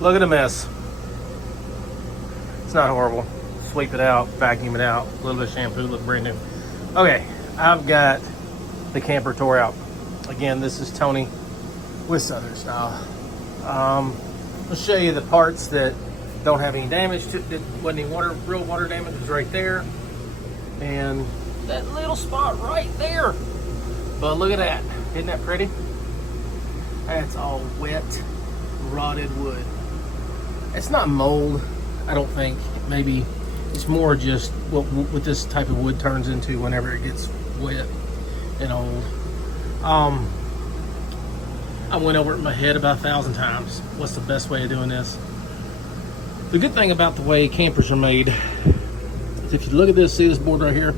Look at the mess. It's not horrible. Sweep it out, vacuum it out, a little bit of shampoo, look brand new. Okay, I've got the camper tore out. Again, this is Tony with Southern Style. I'll show you the parts that don't have any damage to, that wasn't any real water damage, was right there. And that little spot right there. But look at that, isn't that pretty? That's all wet, rotted wood. It's not mold, I don't think. Maybe it's more just what this type of wood turns into whenever it gets wet and old. I went over it in my head about 1,000 times. What's the best way of doing this? The good thing about the way campers are made is if you look at this, see this board right here?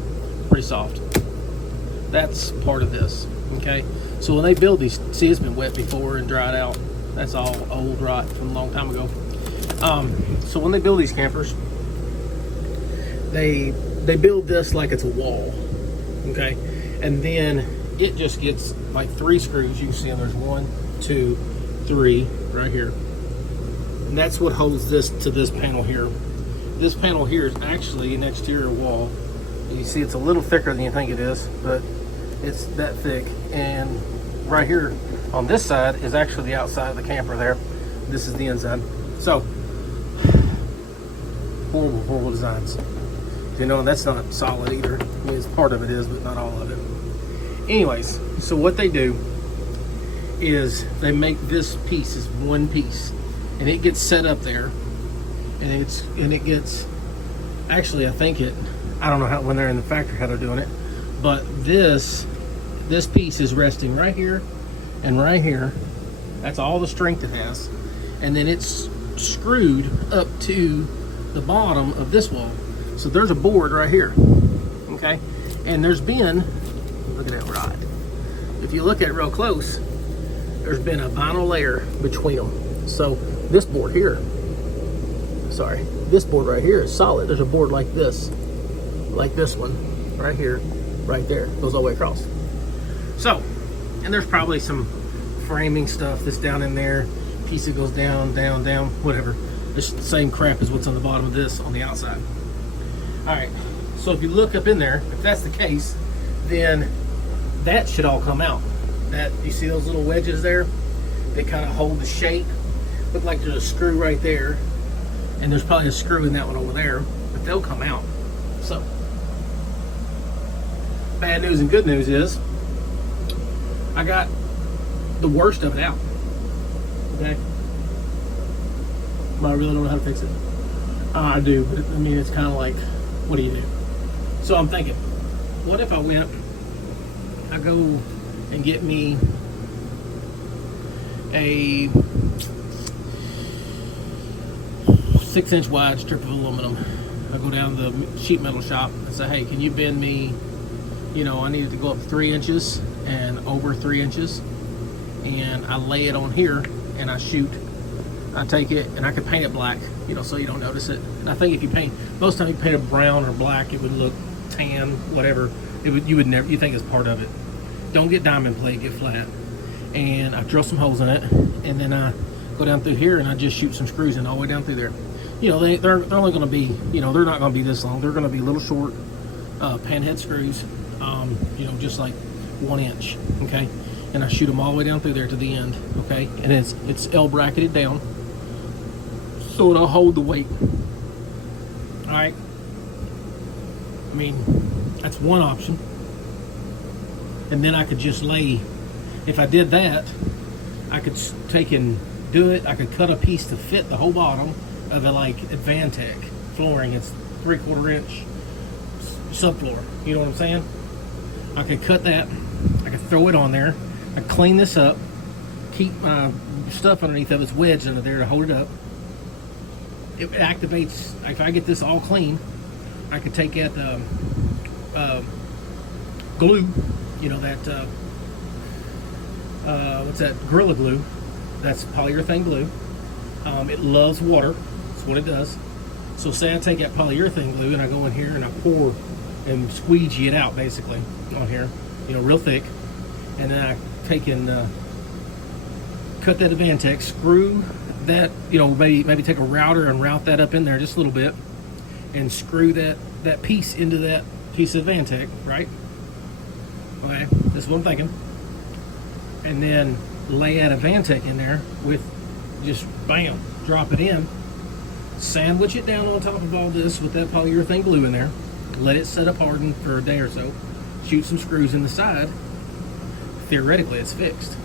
Pretty soft. That's part of this, okay? So when they build these, see it's been wet before and dried out. That's all old rot from a long time ago. So when they build these campers, they build this like it's a wall, okay? And then it just gets like 3 screws. You can see them, there's 1, 2, 3 right here. And that's what holds this to this panel here. This panel here is actually an exterior wall. And you see it's a little thicker than you think it is, but it's that thick. And right here on this side is actually the outside of the camper there. This is the inside. So, horrible, horrible designs. You know, that's not solid either. I mean, it's part of it is, but not all of it. Anyways, so what they do is they make this piece is one piece, and it gets set up there, and it gets, actually I don't know how, when they're in the factory how they're doing it, but this piece is resting right here and right here. That's all the strength it has, and then it's screwed up to the bottom of this wall. So there's a board right here, okay, and there's been, look at that rod. If you look at it real close, there's been a vinyl layer between them. So this board here, this board right here is solid. There's a board like this one, right here, right there, goes all the way across. So, and there's probably some framing stuff that's down in there, piece that goes down, down, down, whatever. It's the same crap as what's on the bottom of this on the outside. All right, so if you look up in there, if that's the case, then that should all come out. That, you see those little wedges there? They kind of hold the shape. Look like there's a screw right there, and there's probably a screw in that one over there, but they'll come out. So, bad news and good news is, I got the worst of it out, okay? But I really don't know how to fix it. I do, but I mean, it's kind of like, what do you do? So I'm thinking, what if I go and get me a 6-inch wide strip of aluminum. I go down to the sheet metal shop and say, hey, can you bend me, you know, I need it to go up 3 inches and over 3 inches. And I lay it on here and I take it and I can paint it black, you know, so you don't notice it. And I think if you paint, most time you paint it brown or black, it would look tan, whatever. You would never, you think it's part of it. Don't get diamond plate, get flat. And I drill some holes in it, and then I go down through here and I just shoot some screws in all the way down through there. You know, they're only going to be, you know, they're not going to be this long. They're going to be little short panhead screws, you know, just like 1 inch, okay? And I shoot them all the way down through there to the end, okay? And it's L bracketed down, so it'll hold the weight. All right. I mean, that's one option. And then I could just lay, if I did that, I could take and do it. I could cut a piece to fit the whole bottom of it, like Advantech flooring. It's 3/4 inch subfloor. You know what I'm saying? I could cut that. I could throw it on there. I clean this up. Keep my stuff underneath of it's wedged under there to hold it up. It activates. If I get this all clean, I could take that glue. You know that what's that? Gorilla Glue. That's polyurethane glue. It loves water. That's what it does. So say I take that polyurethane glue and I go in here and I pour and squeegee it out basically on here, you know, real thick, and then I take and cut that Advantech, screw that, maybe take a router and route that up in there just a little bit, and screw that piece into that piece of Vantec, right? Okay, that's what I'm thinking. And then lay out a Vantec in there with just bam, drop it in, sandwich it down on top of all this with that polyurethane glue in there, let it set up harden for a day or so, shoot some screws in the side. Theoretically, it's fixed,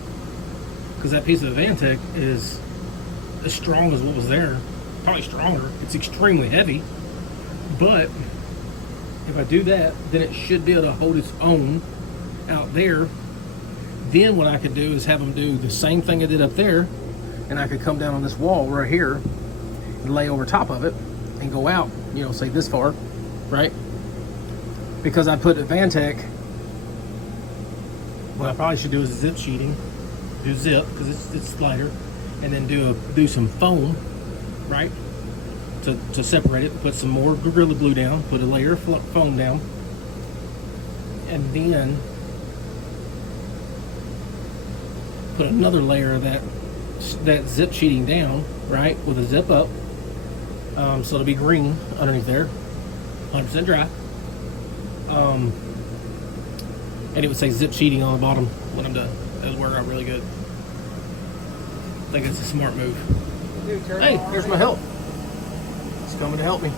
because that piece of the Vantec is as strong as what was there, probably stronger. It's extremely heavy, but if I do that, then it should be able to hold its own out there. Then what I could do is have them do the same thing I did up there, and I could come down on this wall right here and lay over top of it and go out, say this far, right? Because I put a Vantec, what I probably should do is zip sheeting, do zip because it's lighter, and then do some foam, right, to separate it. Put some more Gorilla Glue down, put a layer of foam down, and then put another layer of that zip sheeting down, right, with a zip up, so it'll be green underneath there, 100% dry. And it would say zip sheeting on the bottom when I'm done. That would work out really good. I think it's a smart move. Hey, here's my help. It's coming to help me.